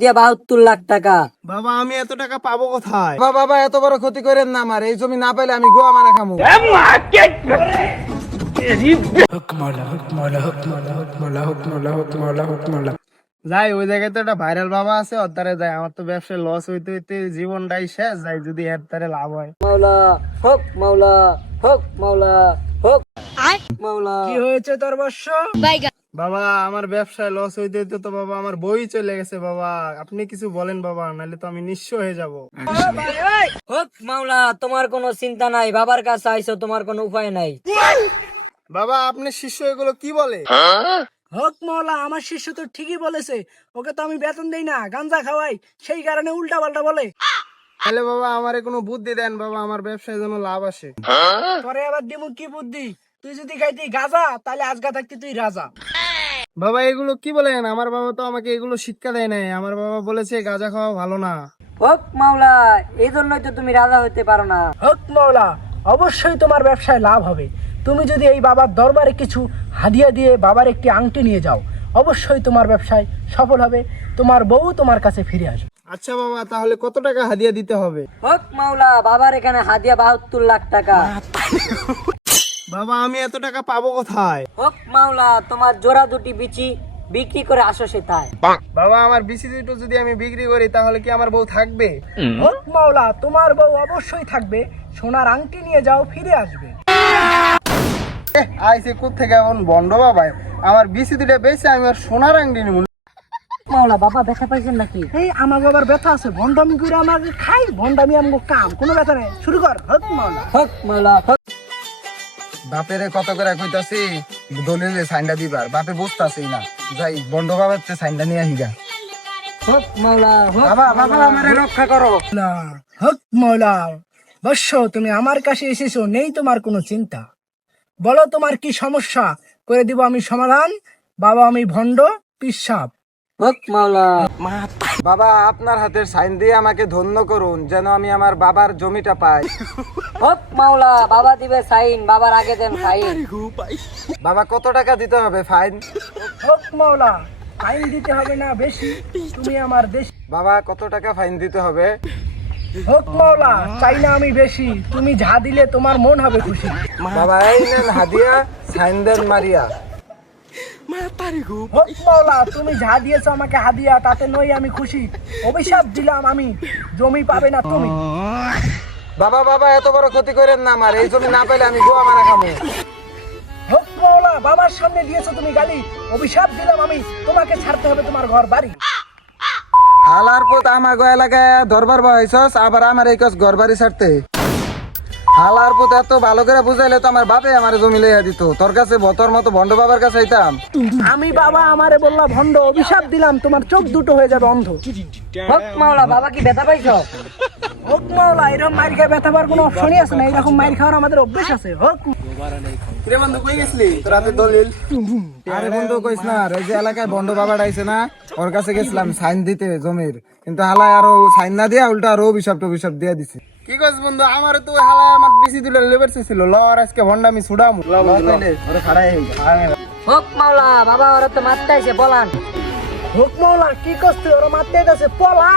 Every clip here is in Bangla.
দিয়া 72 লাখ টাকা। বাবা আমি এত টাকা পাবো কোথায়? বাবা এত বড় ক্ষতি করেন না আমার, এই জমি না পেলে আমি গোয়া মারা খামু। যাই ওই জায়গায় তো একটা ভাইরাল বাবা আছে, ওর দ্বারা যাই। আমার তো ব্যবসায় লস হইতে হইতে জীবনটাই শেষ, যাই যদি এর দ্বারা লাভ হয়। মাওলা হক, মাওলা হক, মাওলা হক, মাওলা। কি হয়েছে তোর বর্ষ? বাবা আমার ব্যবসায় লস হইতে হইতে তো বাবা আমার বই চলে গেছে বাবা, আপনি কিছু বলেন বাবা, নাহলে তো আমি নিঃস্ব হয়ে যাব। হক মাওলা, তোমার কোনো চিন্তা নাই, বাবার কাছে আইছো, তোমার কোনো উপায় নাই। বাবা আপনি শিষ্য এগুলো কি বলে? হক মাওলা, আমার শিষ্য তো ঠিকই বলেছে, ওকে তো আমি বেতন দেই না, গাঞ্জা খাওয়াই, সেই কারণে উল্টা পাল্টা বলে। তাহলে বাবা আমারে কোনো বুদ্ধি দেন বাবা, আমার ব্যবসায় যেন লাভ আসে। পরে আবার দিমু কি বুদ্ধি? তুই যদি খাইতি গাজা, তাহলে আজগা থাকতি তুই রাজা। বাবা এগুলো কি বলেন? আমার বাবা তো আমাকে এগুলো শিক্ষা দেয় নাই, আমার বাবা বলেছে গাঁজা খাওয়া ভালো না। হক মাওলা, এই জন্যই তো তুমি রাজা হইতে পারো না। হক মাওলা, অবশ্যই তোমার ব্যবসায় লাভ হবে। তুমি যদি এই বাবার দরবারে কিছু হাদিয়া দিয়ে বাবার একটি আংটি নিয়ে যাও, অবশ্যই তোমার ব্যবসায় সফল হবে, তোমার বউ তোমার কাছে ফিরে আসবে। আচ্ছা বাবা তাহলে কত টাকা হাদিয়া দিতে হবে? হক মাওলা, বাবার এখানে হাদিয়া 72 লাখ টাকা। বাবা আমি এত টাকা পাবো কোথায়? হক মাওলা, তোমার জোড়া দুটি বিচি বিক্রি করে আসো সেটাই। বাবা আমার বিসি দুটো যদি আমি বিক্রি করি তাহলে কি আমার বউ থাকবে? হক মাওলা, তোমার বউ অবশ্যই থাকবে, সোনার আংটি নিয়ে যাও, ফিরে আসবে। আইসে কোত্থেকে এমন বন্ড বাবা, আমার বিসি দুটো বেচে আমি আর সোনার আংটি নিব। মাওলা, বাবা ব্যথা পাইছেন নাকি? এই আমার বাবার ব্যথা আছে, ভন্ডামি করে আমাকে খাই, ভন্ডামি আমাকে কাম, কোনো ব্যথা নেই, শুরু কর। হক মাওলা। হক মাওলা হক। বাপেরে কত করে কইতাছি দলিলে সাইনটা দিবার, বাপে বুঝতাছি না, যাই বন্ড বাবার সাইনটা নিয়ে আহিগা। হক মাওলা হক। বাবা বাবা আমারে রক্ষা করো। হক মাওলা, বৎস তুমি আমার কাছে এসেছো, নেই তোমার কোনো চিন্তা, বলো তোমার কি সমস্যা, করে দিব আমি সমাধান। বাবা আমি ভন্ড পিসাব। হক মাওলা। বাবা আপনার হাতের সাইন দিয়ে আমাকে ধন্য করুন, যেন আমি আমার বাবার জমিটা পাই। হক মাওলা, বাবা দিবে সাইন, বাবার আগে দেন ফাইন। বাবা কত টাকা দিতে হবে ফাইন? হক মাওলা, ফাইন দিতে হবে না বেশি, তুমি আমার দেশ। বাবা কত টাকা ফাইন দিতে হবে? হক মাওলা, চাই না আমি বেশি, তুমি যা দিলে তোমার মন হবে খুশি। বাবা এই নেন হাদিয়া, সাইন দেন মারিয়া। হক মাওলা, তুমি যা দিয়েছো আমাকে হাদিয়া, তাতে নই আমি খুশি, অভিশাপ দিলাম আমি, জমি পাবে না তুমি। বাবা বাবা এত বড় ক্ষতি করেন না আমার, এই জমি না পেলে আমি গোয়া মারা খামু। হক মাওলা, বাবার সামনে দিয়েছো তুমি গালি, অভিশাপ দিলাম আমি, তোমাকে ছাড়তে হবে তোমার ঘর বাড়ি। হালার পুত আমার এলাকায় দরবার বহাইছস, আবার আমার এই কাজ ঘর বাড়ি ছাড়তে। হালার পুত এত ভালো করে বুঝাইলে তো আমার বাপে আমার জমি লইয়া দিত, তোর কাছে তোর মতো ভন্ড বাবার কাছে আইতাম। আমি বাবা আমারে বললা ভন্ড, অভিশাপ দিলাম, তোমার চোখ দুটো হয়ে যাবে অন্ধ। হক মাওলা, বাবা কি ব্যথা পাইছো? হক মাওলা, এরকম মাইর খেয়ে ব্যথা পাওয়ার কোনো অপশনই আছে না, এইরকম মাইর খাওয়ার আমাদের অভ্যেস আছে। হক রে বন্ধু কই গেছলি? তোর হাতে দলিল? আরে বন্ধু কইস না, এই যে এলাকায় বন্ড বাবা আইছে না, ওর কাছে গেছিলাম সাইন দিতে জমির, কিন্তু হালায় আরো সাইন না দিয়া উল্টা আরো অভিশাপ টভিশাপ দিয়া দিছে। কি কইছ বন্ধু? আমার তো হালায় আমার বেশি দিলে লেবার ছিল, ল আর আজকে ভন্ডামি ছুড়ামু। ওরে খাড়াই হক মাওলা, বাবা ওরা তো মারতে আইছে, বলান। হক মাওলা, কি করছিস? ওরা মারতে যাচ্ছে, পলা।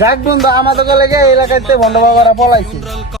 যাক বন্ধু আমাদের লেগে এলাকাতে বন্ড বাবারা পলাইছে।